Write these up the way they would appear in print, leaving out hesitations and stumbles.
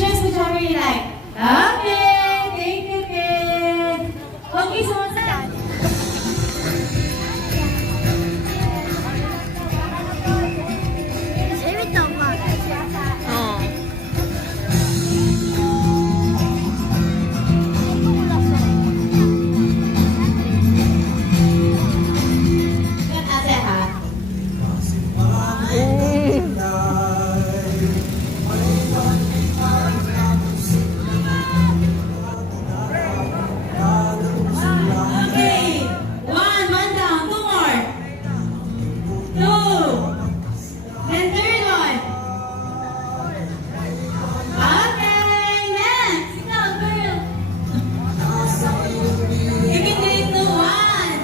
choose whichever you like. Okay, thank you, kid. Okay, so what's that? Yan, ate, ha? Okay. One down. Two more. Two. Then third one. Okay, next. Go, girl. You can do it to one.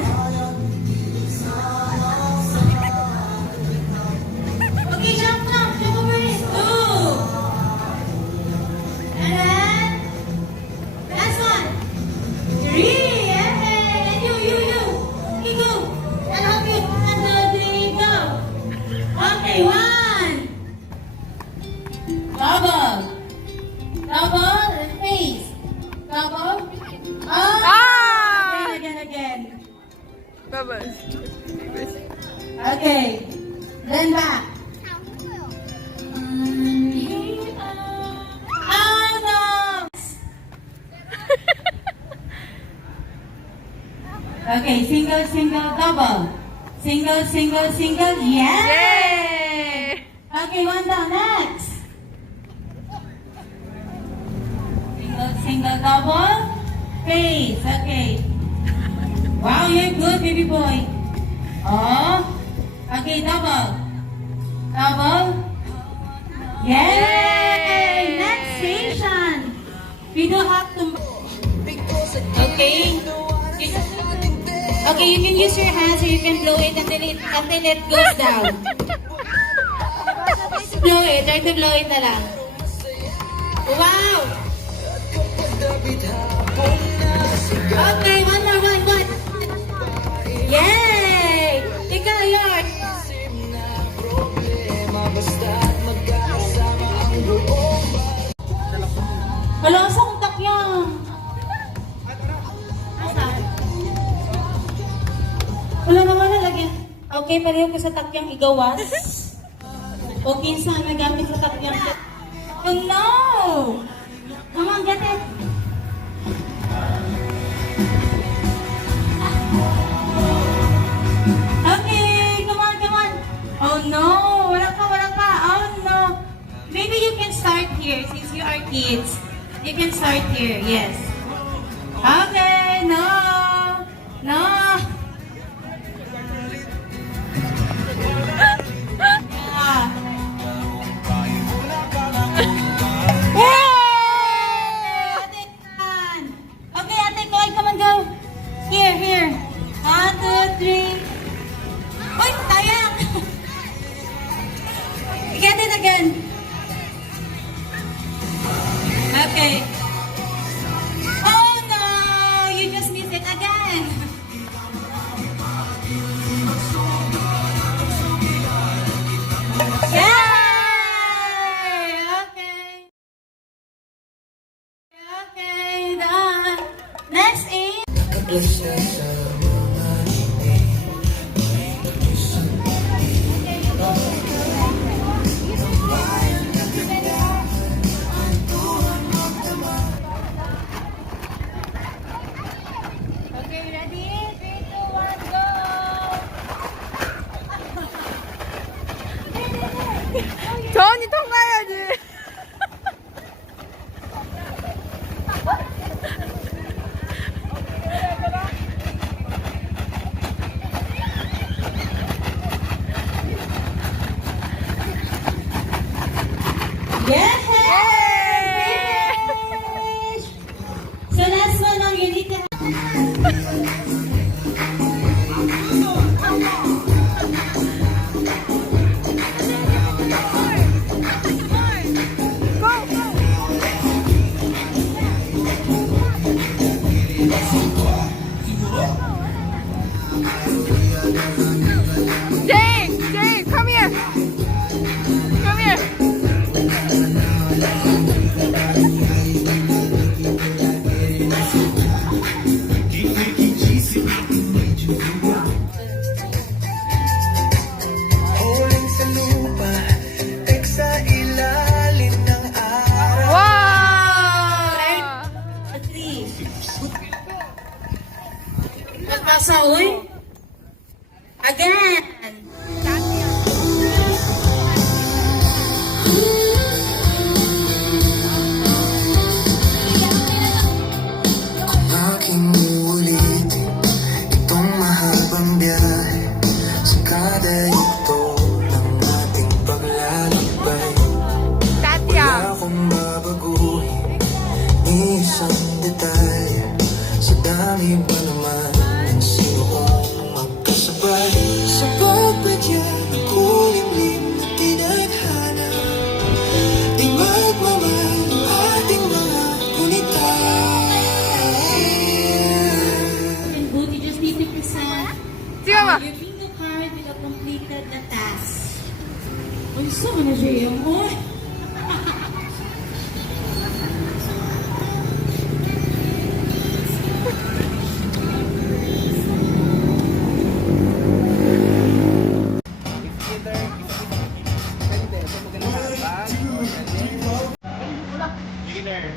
Okay, jump now. Jump over it. Two. And then, last one. Three. Okay, and you. Okay, go. And help you. 1, 2, 3, go. Okay, one. Double. Double and face. Double. Oh. Ah! Again. Bubbles. Okay. Then back. Oh no. Okay, single, double. Single. Yeah. Yay! Okay, one down. Next. Single, double. Face. Okay. Wow, you're good, baby boy. Oh. Okay, double. Yay! Yay! Next station. We do have to. Okay. Okay, you can use your hands or you can blow it until it goes down. Blow it. Try to blow it na lang. Wow! Okay, one more. Yay! Ikaw, Lord. Wala sa kong takyang. Wala naman nalagyan. Okay, pareho ko sa takyang igawas. Okay, saan nagamit sa takyang? Oh no! Come on, get it. Okay, come on. Oh no, wala pa. Oh no. Maybe you can start here since you are kids. You can start here, yes. Okay, no. Ah. Ate, yan. Okay, ate, come on, go. Here. 1, 2, 3. Uy, sayang. Get it again. Okay. Oh no, you just missed it again. Yay! Okay, done. Next is okay, ready? 3, 2, 1, go! 저언니 통과해야지. susunod na task. Uy, saan na siya yung oy? Beginner.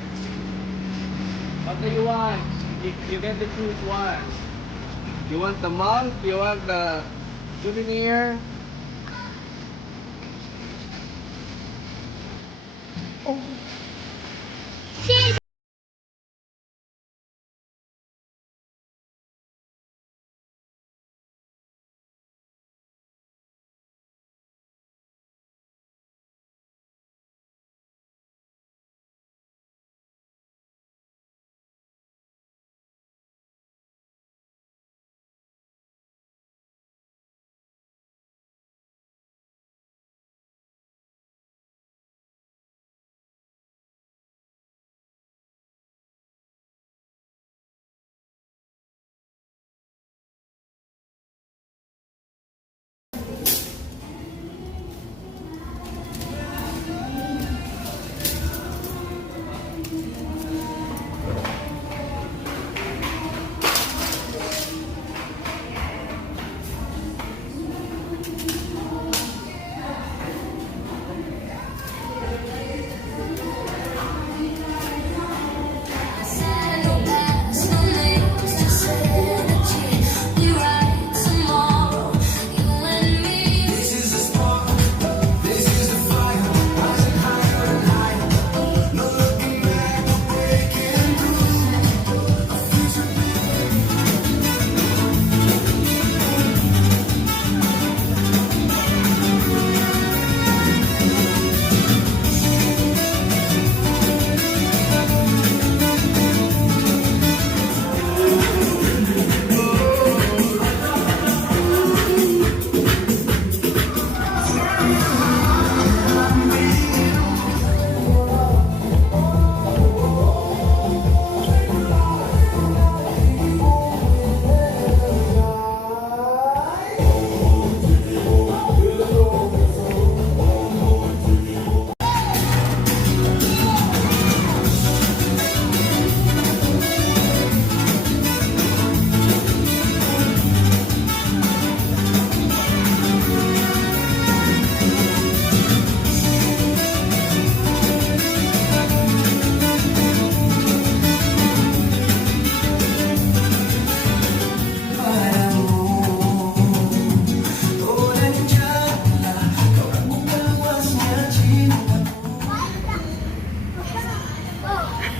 What do you want? You get to choose one. You want the monk? You want the souvenir?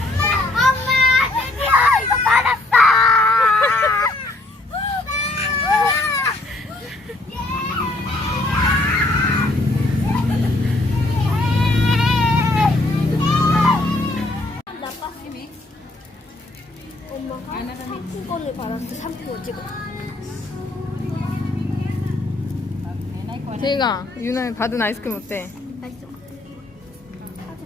엄마, 드디어 이거 받았어! 엄마가 상품권을 받았어. 상품권 찍어. 제이가 유나에 받은 아이스크림 어때?